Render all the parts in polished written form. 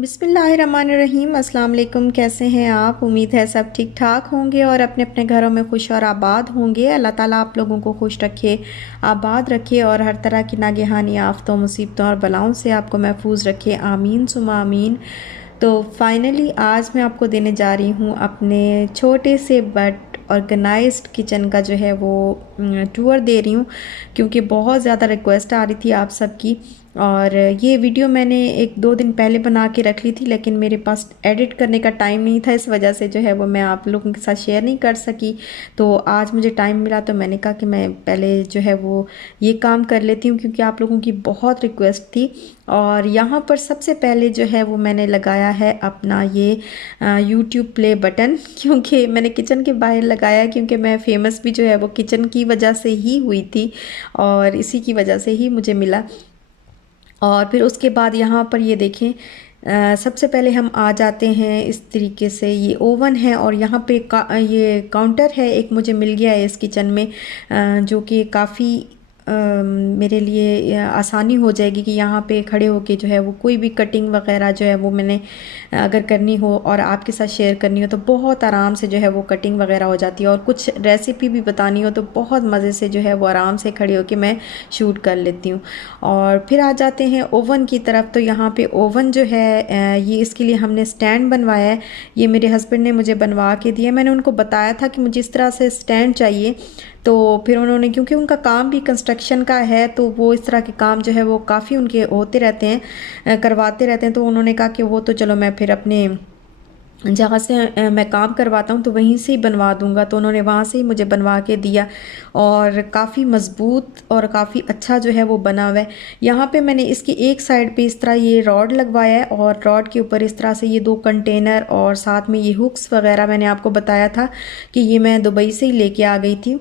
बिस्मिल्लाहिर्रहमानिर्रहीम। अस्सलाम वालेकुम। कैसे हैं आप? उम्मीद है सब ठीक ठाक होंगे और अपने अपने घरों में खुश और आबाद होंगे। अल्लाह ताला आप लोगों को खुश रखे, आबाद रखे और हर तरह की नागहानी आफ़तों, मुसीबतों और बलाओं से आपको महफूज रखे। आमीन सुमा आमीन। तो फाइनली आज मैं आपको देने जा रही हूँ अपने छोटे से बट ऑर्गेनाइज्ड किचन का जो है वो टूर दे रही हूँ, क्योंकि बहुत ज़्यादा रिक्वेस्ट आ रही थी आप सबकी। और ये वीडियो मैंने 1-2 दिन पहले बना के रख ली थी, लेकिन मेरे पास एडिट करने का टाइम नहीं था, इस वजह से जो है वो मैं आप लोगों के साथ शेयर नहीं कर सकी। तो आज मुझे टाइम मिला तो मैंने कहा कि मैं पहले जो है वो ये काम कर लेती हूँ, क्योंकि आप लोगों की बहुत रिक्वेस्ट थी। और यहाँ पर सबसे पहले जो है वो मैंने लगाया है अपना ये यूट्यूब प्ले बटन, क्योंकि मैंने किचन के बाहर लगाया, क्योंकि मैं फेमस भी जो है वो किचन की वजह से ही हुई थी और इसी की वजह से ही मुझे मिला। और फिर उसके बाद यहाँ पर ये देखें, सबसे पहले हम आ जाते हैं इस तरीके से। ये ओवन है और यहाँ पे ये काउंटर है एक मुझे मिल गया है इस किचन में, जो कि काफ़ी मेरे लिए आसानी हो जाएगी कि यहाँ पे खड़े होके जो है वो कोई भी कटिंग वगैरह जो है वो मैंने अगर करनी हो और आपके साथ शेयर करनी हो तो बहुत आराम से जो है वो कटिंग वगैरह हो जाती है। और कुछ रेसिपी भी बतानी हो तो बहुत मज़े से जो है वो आराम से खड़े होके मैं शूट कर लेती हूँ। और फिर आ जाते हैं ओवन की तरफ। तो यहाँ पे ओवन जो है ये इसके लिए हमने स्टैंड बनवाया है। ये मेरे हस्बैंड ने मुझे बनवा के दिया। मैंने उनको बताया था कि मुझे इस तरह से स्टैंड चाहिए, तो फिर उन्होंने, क्योंकि उनका काम भी कंस्ट्रक्शन का है तो वो इस तरह के काम जो है वो काफ़ी उनके होते रहते हैं, करवाते रहते हैं। तो उन्होंने कहा कि वो तो चलो मैं फिर अपने जहाँ से मैं काम करवाता हूँ तो वहीं से ही बनवा दूँगा। तो उन्होंने वहाँ से ही मुझे बनवा के दिया और काफ़ी मज़बूत और काफ़ी अच्छा जो है वो बना हुआ है। यहाँ पे मैंने इसकी एक साइड पे इस तरह ये रॉड लगवाया है और रॉड के ऊपर इस तरह से ये 2 कंटेनर और साथ में ये हुक्स वगैरह मैंने आपको बताया था कि ये मैं दुबई से ही लेके आ गई थी।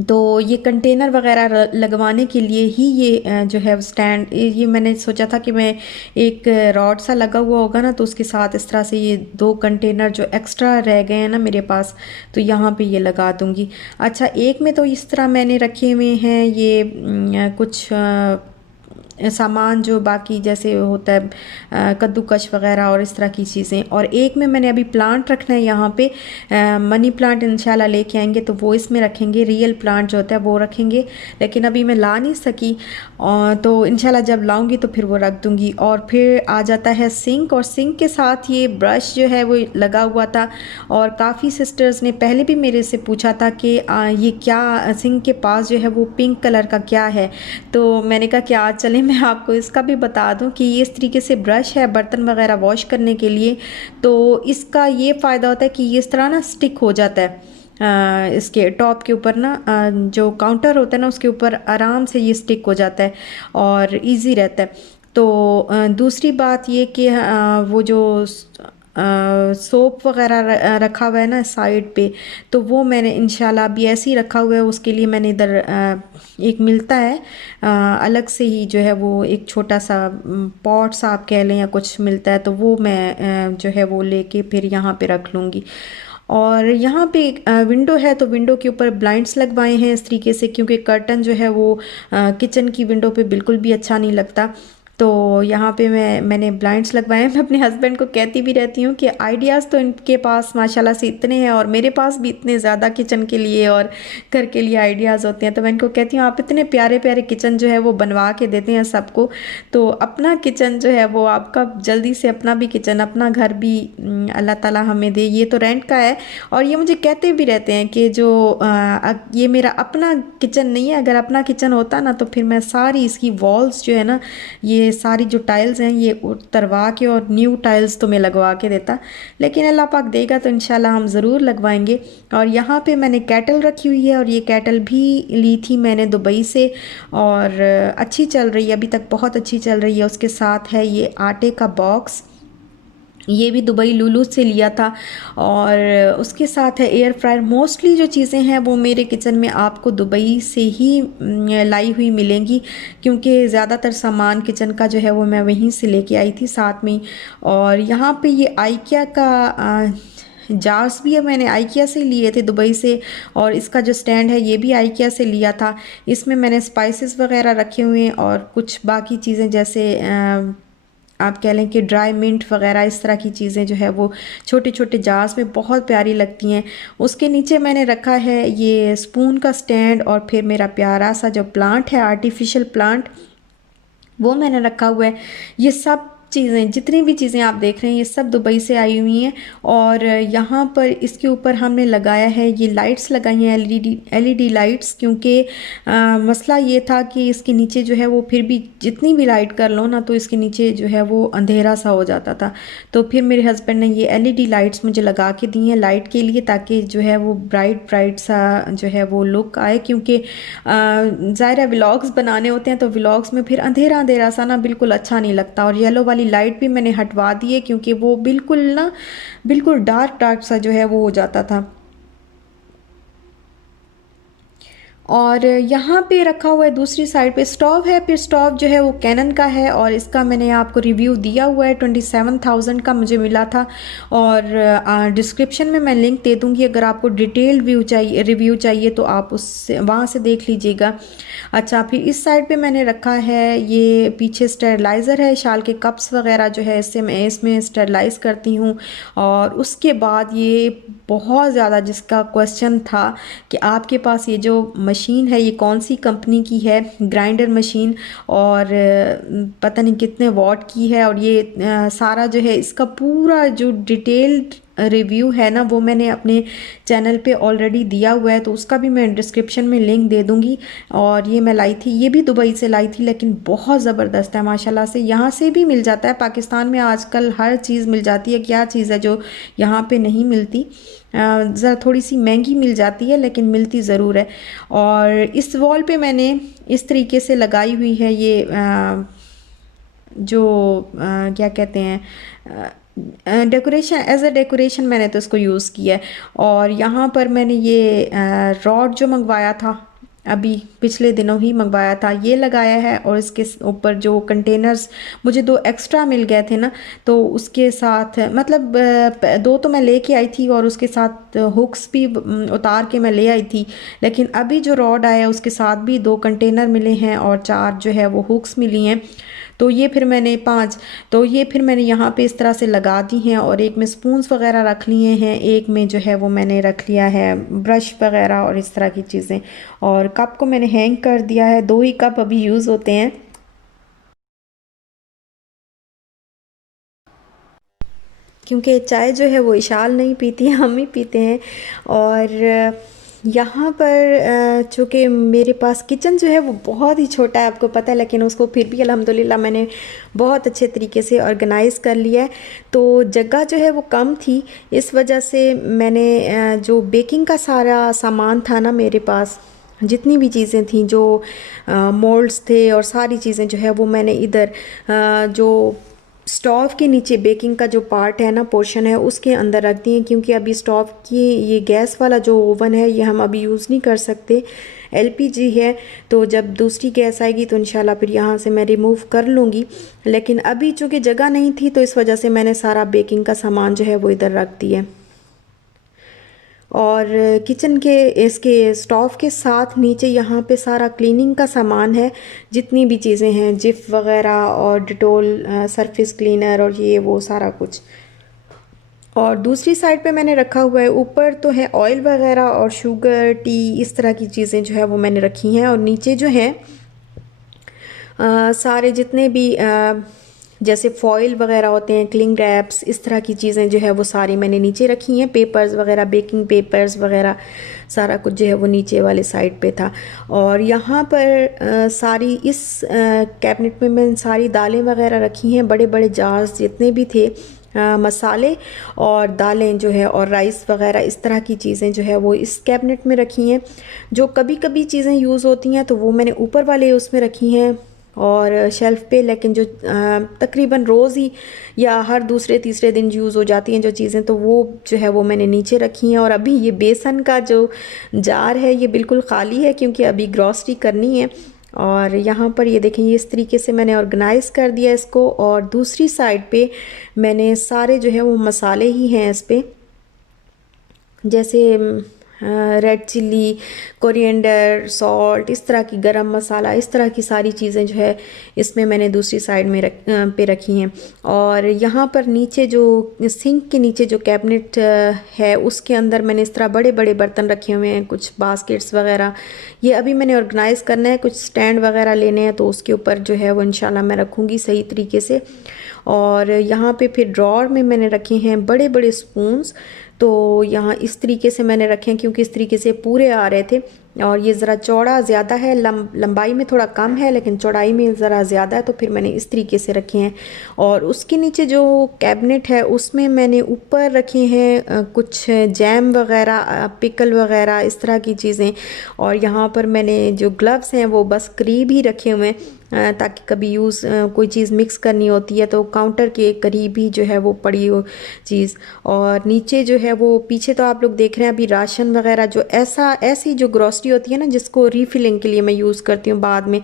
तो ये कंटेनर वगैरह लगवाने के लिए ही ये जो है स्टैंड, ये मैंने सोचा था कि मैं एक रॉड सा लगा हुआ होगा ना तो उसके साथ इस तरह से ये 2 कंटेनर जो एक्स्ट्रा रह गए हैं ना मेरे पास, तो यहाँ पे ये लगा दूँगी। अच्छा, एक में तो इस तरह मैंने रखे हुए हैं ये कुछ सामान जो बाकी जैसे होता है कद्दूकश वगैरह और इस तरह की चीज़ें। और एक में मैंने अभी प्लांट रखना है यहाँ पे, मनी प्लांट इंशाल्लाह लेके आएंगे तो वो इसमें रखेंगे, रियल प्लांट जो होता है वो रखेंगे, लेकिन अभी मैं ला नहीं सकी। और तो इंशाल्लाह जब लाऊंगी तो फिर वो रख दूँगी। और फिर आ जाता है सिंक, और सिंक के साथ ये ब्रश जो है वो लगा हुआ था। और काफ़ी सिस्टर्स ने पहले भी मेरे से पूछा था कि ये क्या सिंक के पास जो है वो पिंक कलर का क्या है। तो मैंने कहा कि आज चलें मैं आपको इसका भी बता दूं कि ये इस तरीके से ब्रश है बर्तन वगैरह वॉश करने के लिए। तो इसका ये फ़ायदा होता है कि ये इस तरह ना स्टिक हो जाता है इसके टॉप के ऊपर ना, जो काउंटर होता है ना उसके ऊपर आराम से ये स्टिक हो जाता है और इजी रहता है। तो दूसरी बात ये कि वो जो सोप वगैरह रखा हुआ है ना साइड पे, तो वो मैंने इंशाल्लाह अभी ऐसे ही रखा हुआ है। उसके लिए मैंने इधर एक मिलता है अलग से ही जो है वो एक छोटा सा पॉट सा आप कह लें या कुछ मिलता है, तो वो मैं जो है वो लेके फिर यहाँ पे रख लूँगी। और यहाँ पे विंडो है तो विंडो के ऊपर ब्लाइंड्स लगवाए हैं इस तरीके से, क्योंकि कर्टन जो है वो किचन की विंडो पे बिल्कुल भी अच्छा नहीं लगता। तो यहाँ पे मैंने ब्लाइंड्स लगवाए हैं। मैं अपने हस्बैंड को कहती भी रहती हूँ कि आइडियाज़ तो इनके पास माशाल्लाह से इतने हैं और मेरे पास भी इतने ज़्यादा किचन के लिए और घर के लिए आइडियाज़ होते हैं। तो मैं इनको कहती हूँ आप इतने प्यारे प्यारे किचन जो है वो बनवा के देते हैं सबको, तो अपना किचन जो है वो आपका जल्दी से अपना भी किचन, अपना घर भी अल्लाह ताला हमें दे। ये तो रेंट का है और ये मुझे कहते भी रहते हैं कि जो ये मेरा अपना किचन नहीं है, अगर अपना किचन होता ना तो फिर मैं सारी इसकी वॉल्स जो है ना, ये सारी जो टाइल्स हैं ये उतरवा के और न्यू टाइल्स तो मैं लगवा के देता, लेकिन अल्लाह पाक देगा तो इंशाल्लाह हम ज़रूर लगवाएंगे। और यहाँ पे मैंने कैटल रखी हुई है और ये कैटल भी ली थी मैंने दुबई से और अच्छी चल रही है, अभी तक बहुत अच्छी चल रही है। उसके साथ है ये आटे का बॉक्स, ये भी दुबई लुलु से लिया था। और उसके साथ है एयर फ्रायर। मोस्टली जो चीज़ें हैं वो मेरे किचन में आपको दुबई से ही लाई हुई मिलेंगी, क्योंकि ज़्यादातर सामान किचन का जो है वो मैं वहीं से लेके आई थी साथ में। और यहाँ पे ये आइकिया का जार्स भी है, मैंने आइकिया से लिए थे दुबई से। और इसका जो स्टैंड है ये भी आइकिया से लिया था। इसमें मैंने स्पाइसेस वगैरह रखे हुए हैं और कुछ बाकी चीज़ें जैसे आप कह लें कि ड्राई मिंट वगैरह इस तरह की चीज़ें जो है वो छोटे छोटे जार्स में बहुत प्यारी लगती हैं। उसके नीचे मैंने रखा है ये स्पून का स्टैंड, और फिर मेरा प्यारा सा जो प्लांट है आर्टिफिशियल प्लांट, वो मैंने रखा हुआ है। ये सब चीज़ें, जितनी भी चीज़ें आप देख रहे हैं, ये सब दुबई से आई हुई हैं। और यहाँ पर इसके ऊपर हमने लगाया है, ये लाइट्स लगाई हैं, एलईडी लाइट्स, क्योंकि मसला ये था कि इसके नीचे जो है वो फिर भी जितनी भी लाइट कर लो ना तो इसके नीचे जो है वो अंधेरा सा हो जाता था। तो फिर मेरे हस्बैंड ने ये एलईडी लाइट्स मुझे लगा के दी हैं लाइट के लिए, ताकि जो है वो ब्राइट ब्राइट सा जो है वो लुक आए, क्योंकि ज़ाहिर है व्लॉग्स बनाने होते हैं तो व्लॉग्स में फिर अंधेरा अंधेरा सा ना बिल्कुल अच्छा नहीं लगता। और येलो वाली लाइट भी मैंने हटवा दी है, क्योंकि वो बिल्कुल ना बिल्कुल डार्क डार्क सा जो है वो हो जाता था। और यहाँ पे रखा हुआ है दूसरी साइड पे स्टोव है। फिर स्टोव जो है वो कैनन का है, और इसका मैंने आपको रिव्यू दिया हुआ है, 27,000 का मुझे मिला था। और डिस्क्रिप्शन में मैं लिंक दे दूँगी, अगर आपको डिटेल्ड रिव्यू चाहिए तो आप उससे वहाँ से देख लीजिएगा। अच्छा, फिर इस साइड पे मैंने रखा है, ये पीछे स्टेरलाइज़र है, शाल के कप्स वगैरह जो है इससे मैं इसमें स्टेरलाइज़ करती हूँ। और उसके बाद ये बहुत ज़्यादा जिसका क्वेश्चन था कि आपके पास ये जो मशीन है ये कौन सी कंपनी की है, ग्राइंडर मशीन, और पता नहीं कितने वॉट की है, और ये सारा जो है इसका पूरा जो डिटेल्ड रिव्यू है ना वो मैंने अपने चैनल पे ऑलरेडी दिया हुआ है, तो उसका भी मैं डिस्क्रिप्शन में लिंक दे दूँगी। और ये मैं लाई थी, ये भी दुबई से लाई थी, लेकिन बहुत ज़बरदस्त है माशाल्लाह से। यहाँ से भी मिल जाता है, पाकिस्तान में आजकल हर चीज़ मिल जाती है, क्या चीज़ है जो यहाँ पे नहीं मिलती, ज़रा थोड़ी सी महंगी मिल जाती है लेकिन मिलती ज़रूर है। और इस वॉल पे मैंने इस तरीके से लगाई हुई है ये जो क्या कहते हैं डेकोरेशन, एज अ डेकोरेशन मैंने तो इसको यूज़ किया है। और यहाँ पर मैंने ये रॉड जो मंगवाया था अभी पिछले दिनों ही मंगवाया था, ये लगाया है। और इसके ऊपर जो कंटेनर्स मुझे दो एक्स्ट्रा मिल गए थे ना, तो उसके साथ मतलब दो तो मैं लेके आई थी, और उसके साथ हुक्स भी उतार के मैं ले आई थी। लेकिन अभी जो रॉड आया उसके साथ भी दो कंटेनर मिले हैं, और चार जो है वो हुक्स मिली हैं। तो ये फिर मैंने पांच, तो ये फिर मैंने यहाँ पे इस तरह से लगा दी हैं। और एक में स्पून्स वगैरह रख लिए हैं, एक में जो है वो मैंने रख लिया है ब्रश वगैरह और इस तरह की चीज़ें। और कप को मैंने हैंग कर दिया है, दो ही कप अभी यूज़ होते हैं, क्योंकि चाय जो है वो इशाल नहीं पीती, हम ही पीते हैं। और यहाँ पर चूँकि मेरे पास किचन जो है वो बहुत ही छोटा है, आपको पता है, लेकिन उसको फिर भी अल्हम्दुलिल्लाह मैंने बहुत अच्छे तरीके से ऑर्गेनाइज़ कर लिया है। तो जगह जो है वो कम थी, इस वजह से मैंने जो बेकिंग का सारा सामान था ना मेरे पास, जितनी भी चीज़ें थी, जो मोल्ड्स थे और सारी चीज़ें जो है वो मैंने इधर जो स्टोव के नीचे बेकिंग का जो पार्ट है ना, पोर्शन है, उसके अंदर रख दिए, क्योंकि अभी स्टोव की ये गैस वाला जो ओवन है ये हम अभी यूज़ नहीं कर सकते, एलपीजी है। तो जब दूसरी गैस आएगी तो इंशाल्लाह फिर यहाँ से मैं रिमूव कर लूँगी। लेकिन अभी चूँकि जगह नहीं थी तो इस वजह से मैंने सारा बेकिंग का सामान जो है वो इधर रख दिया। और किचन के इसके स्टोव के साथ नीचे यहाँ पे सारा क्लीनिंग का सामान है, जितनी भी चीज़ें हैं, जिफ वगैरह और डिटोल सरफेस क्लीनर और ये वो सारा कुछ। और दूसरी साइड पे मैंने रखा हुआ है, ऊपर तो है ऑयल वगैरह और शुगर, टी, इस तरह की चीज़ें जो है वो मैंने रखी हैं। और नीचे जो है सारे जितने भी जैसे फॉइल वगैरह होते हैं, क्लिंग रैप्स, इस तरह की चीज़ें जो है वो सारी मैंने नीचे रखी हैं, पेपर्स वगैरह, बेकिंग पेपर्स वगैरह, सारा कुछ जो है वो नीचे वाले साइड पे था। और यहाँ पर सारी इस कैबिनेट में मैंने सारी दालें वगैरह रखी हैं, बड़े बड़े जार्स जितने भी थे, मसाले और दालें जो है और राइस वगैरह, इस तरह की चीज़ें जो है वो इस कैबिनेट में रखी हैं। जो कभी कभी चीज़ें यूज़ होती हैं तो वो मैंने ऊपर वाले उसमें रखी हैं और शेल्फ़ पे, लेकिन जो तकरीबन रोज़ ही या हर दूसरे तीसरे दिन यूज़ हो जाती हैं जो चीज़ें, तो वो जो है वो मैंने नीचे रखी हैं। और अभी ये बेसन का जो जार है ये बिल्कुल ख़ाली है, क्योंकि अभी ग्रॉसरी करनी है। और यहाँ पर ये देखें, ये इस तरीके से मैंने ऑर्गेनाइज़ कर दिया इसको। और दूसरी साइड पे मैंने सारे जो है वो मसाले ही हैं इस पर, जैसे रेड चिल्ली, कोरिएंडर, सॉल्ट, इस तरह की गरम मसाला, इस तरह की सारी चीज़ें जो है इसमें मैंने दूसरी साइड में पे रखी हैं। और यहाँ पर नीचे जो सिंक के नीचे जो कैबिनेट है उसके अंदर मैंने इस तरह बड़े बड़े बर्तन रखे हुए हैं, कुछ बास्केट्स वगैरह। ये अभी मैंने ऑर्गेनाइज़ करना है, कुछ स्टैंड वगैरह लेने हैं तो उसके ऊपर जो है वो इंशाल्लाह मैं रखूँगी सही तरीके से। और यहाँ पे फिर ड्रॉर में मैंने रखे हैं बड़े बड़े स्पून्स। तो यहाँ इस तरीके से मैंने रखे हैं क्योंकि इस तरीके से पूरे आ रहे थे। और ये ज़रा चौड़ा ज़्यादा है, लंबाई में थोड़ा कम है लेकिन चौड़ाई में ज़रा ज़्यादा है, तो फिर मैंने इस तरीके से रखे हैं। और उसके नीचे जो कैबिनेट है उसमें मैंने ऊपर रखे हैं कुछ जैम वगैरह, पिकल वगैरह, इस तरह की चीज़ें। और यहाँ पर मैंने जो ग्लव्स हैं वो बस करीब ही रखे हुए हैं ताकि कभी कोई चीज़ मिक्स करनी होती है तो काउंटर के करीब ही जो है वो पड़ी हो चीज़। और नीचे जो है वो पीछे तो आप लोग देख रहे हैं अभी राशन वगैरह, जो ऐसी जो ग्रॉसरी होती है ना जिसको रीफिलिंग के लिए मैं यूज़ करती हूँ बाद में,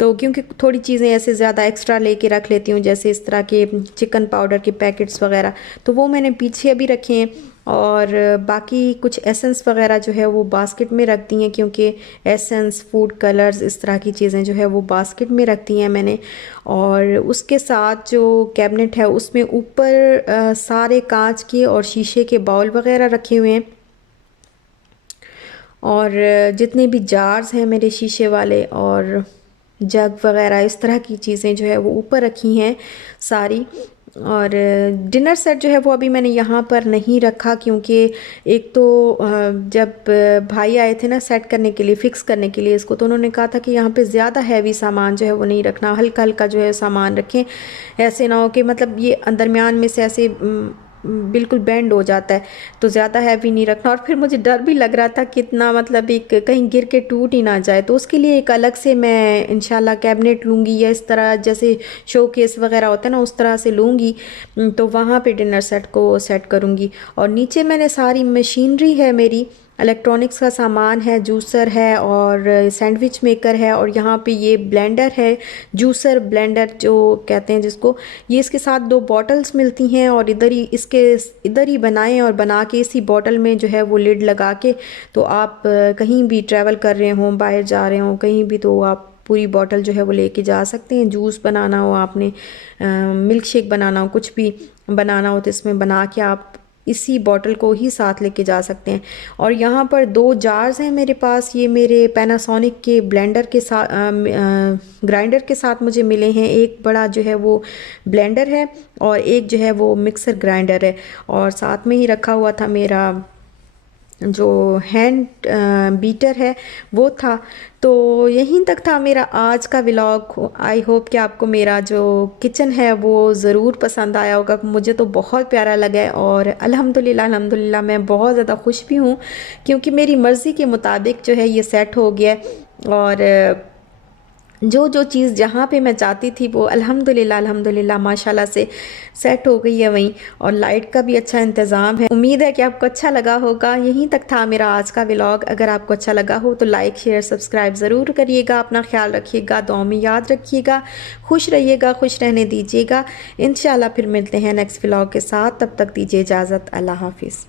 तो क्योंकि थोड़ी चीज़ें ऐसे ज़्यादा एक्स्ट्रा लेके रख लेती हूँ जैसे इस तरह के चिकन पाउडर के पैकेट्स वगैरह, तो वो मैंने पीछे अभी रखे हैं। और बाकी कुछ एसेंस वगैरह जो है वो बास्केट में रख दी हैं क्योंकि एसेंस, फूड कलर्स, इस तरह की चीज़ें जो है वो बास्केट में रख दी हैं मैंने। और उसके साथ जो कैबिनेट है उसमें ऊपर सारे कांच के और शीशे के बाउल वगैरह रखे हुए हैं। और जितने भी जार्स हैं मेरे शीशे वाले और जग वगैरह, इस तरह की चीज़ें जो है वो ऊपर रखी हैं सारी। और डिनर सेट जो है वो अभी मैंने यहाँ पर नहीं रखा क्योंकि एक तो जब भाई आए थे ना सेट करने के लिए, फ़िक्स करने के लिए इसको, तो उन्होंने कहा था कि यहाँ पे ज़्यादा हैवी सामान जो है वो नहीं रखना, हल्का हल्का जो है सामान रखें, ऐसे ना हो कि मतलब ये दरमियान में से ऐसे बिल्कुल बेंड हो जाता है, तो ज़्यादा हैवी नहीं रखना। और फिर मुझे डर भी लग रहा था कितना मतलब एक कहीं गिर के टूट ही ना जाए, तो उसके लिए एक अलग से मैं इंशाल्लाह कैबिनेट लूँगी या इस तरह जैसे शो केस वगैरह होता है ना उस तरह से लूँगी, तो वहाँ पे डिनर सेट को सेट करूँगी। और नीचे मैंने सारी मशीनरी है, मेरी इलेक्ट्रॉनिक्स का सामान है, जूसर है और सैंडविच मेकर है, और यहाँ पे ये ब्लेंडर है, जूसर ब्लेंडर जो कहते हैं जिसको, ये इसके साथ 2 बॉटल्स मिलती हैं और इधर ही बनाएं और बना के इसी बॉटल में जो है वो लिड लगा के, तो आप कहीं भी ट्रैवल कर रहे हों, बाहर जा रहे हों कहीं भी, तो आप पूरी बॉटल जो है वो लेके जा सकते हैं। जूस बनाना हो आपने, मिल्क शेक बनाना हो, कुछ भी बनाना हो तो इसमें बना के आप इसी बॉटल को ही साथ लेके जा सकते हैं। और यहाँ पर 2 जार्स हैं मेरे पास, ये मेरे पैनासोनिक के ब्लेंडर के साथ ग्राइंडर के साथ मुझे मिले हैं। एक बड़ा जो है वो ब्लेंडर है और एक जो है वो मिक्सर ग्राइंडर है, और साथ में ही रखा हुआ था मेरा जो हैंड बीटर है वो था। तो यहीं तक था मेरा आज का व्लॉग। आई होप कि आपको मेरा जो किचन है वो ज़रूर पसंद आया होगा, मुझे तो बहुत प्यारा लगा है। और अल्हम्दुलिल्लाह मैं बहुत ज़्यादा खुश भी हूँ क्योंकि मेरी मर्ज़ी के मुताबिक जो है ये सेट हो गया है। और जो चीज़ जहाँ पे मैं चाहती थी वो अल्हम्दुलिल्लाह माशाल्लाह से सेट हो गई है वहीं। और लाइट का भी अच्छा इंतज़ाम है। उम्मीद है कि आपको अच्छा लगा होगा। यहीं तक था मेरा आज का व्लॉग। अगर आपको अच्छा लगा हो तो लाइक, शेयर, सब्सक्राइब ज़रूर करिएगा। अपना ख्याल रखिएगा, दुआ में याद रखिएगा, खुश रहिएगा, खुश रहने दीजिएगा। इंशाल्लाह फिर मिलते हैं नेक्स्ट व्लॉग के साथ। तब तक दीजिए इजाज़त। अल्लाह हाफिज़।